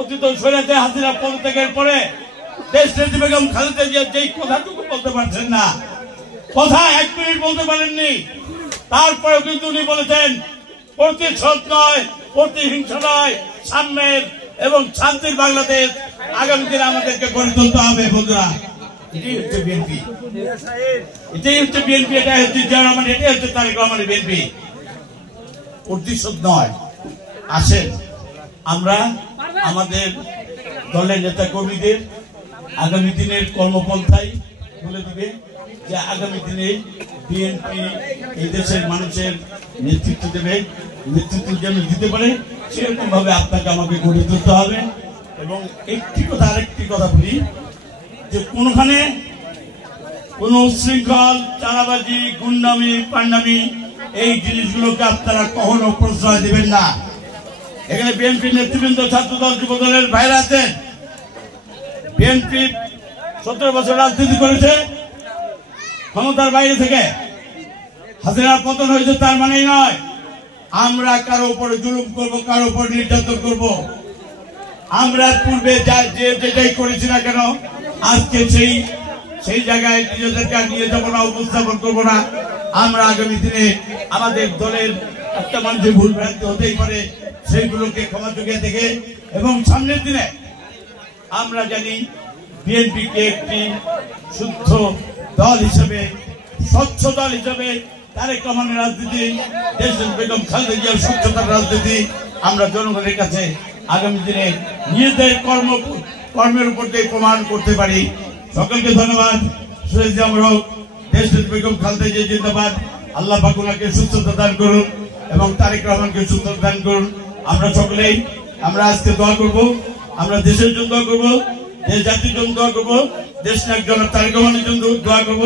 অতীত স্বৈরাচার হাসিনা পদত্যাগের পরে দেশনেত্রী বেগম খালেদা জিয়া যেই কথাটুকু বলতে পারছেন না, কথা 1 মিনিট বলতে পারেননি, তারপরে কিন্তু উনি বলেছেন প্রতিশোধ নয়, প্রতিহিংস নয়, সাম্যের এবং শান্তির বাংলাদেশ আগামী দিনে আমাদেরকে গড়ে তুলতে হবে। বন্ধুরা, এটাই হচ্ছে বিএনপি, এটাই হচ্ছে বিএনপি, এটাই হচ্ছে জিয়া রহমান, এটাই হচ্ছে তারেক রহমানের বিএনপি। প্রতিশোধ নয়। আসেন আমরা আমাদের দলের নেতা কর্মীদের আগামী দিনের কর্মপন্থায় বলে দিবে যে আগামী দিনে বিএনপি এই দেশের মানুষের নেতৃত্ব দেবে, নেতৃত্ব যেন দিতে পারে সেরকম ভাবে আপনাকে আমাকে গড়ে তুলতে হবে। এবং একটি কথা, আরেকটি কথা বলি যে কোনখানে কোন উচ্ছৃঙ্খল, চাঁদাবাজি, গুন্ডামি, পান্ডামি এই জিনিসগুলোকে আপনারা কখনো প্রশ্রয় দেবেন না। এখানে বিএনপি নেতৃবৃন্দ, ছাত্রদল, যুবদলের ভাইরা আছেন। বিএনপি 17 বছর রাজনীতি করেছে ক্ষমতার বাইরে থেকে। হাসিনার পতন হয়েছে তার মানেই নয় আমরা কারো উপরে জুলুম করব, কারো উপর নির্যাতন করব। আমরা পূর্বে যেটাই করেছি না কেন আজকে সেই জায়গায় নিজেদেরকে নিয়ে যাবো না, উপস্থাপন করবো না। আমরা আগামী দিনে আমাদের দলের একটা মানুষের ভুল ভ্রান্তি হতেই পারে, সেইগুলোকে ক্ষমা চোখে দেখে এবং সামনের দিনে আমরা জানি বিএনপিকে একটি শুদ্ধ দল হিসেবে, স্বচ্ছ দল হিসেবে, তারেক রহমানের রাজনীতি, দেশের বেগম খালেদা জিয়ার স্বচ্ছতার রাজনীতি আমরা জনগণের কাছে আগামী দিনে নিজেদের কর্মের উপর দিয়ে প্রমাণ করতে পারি। সকলকে ধন্যবাদ। শহীদ আমরা দেশের বেগম খালেদা জিয়া জিন্দাবাদ। আল্লাহ পাক ওনাকে সুস্থতা দান করুন এবং তারেক রহমানকে সুস্থতা দান করুন। আমরা সকলেই আমরা আজকে দোয়া করব, আমরা দেশের জন্য দোয়া করব, দেশ জাতির জন্য দোয়া করব, দেশ নায়ক জনাব তারেক রহমানের জন্য দোয়া করব।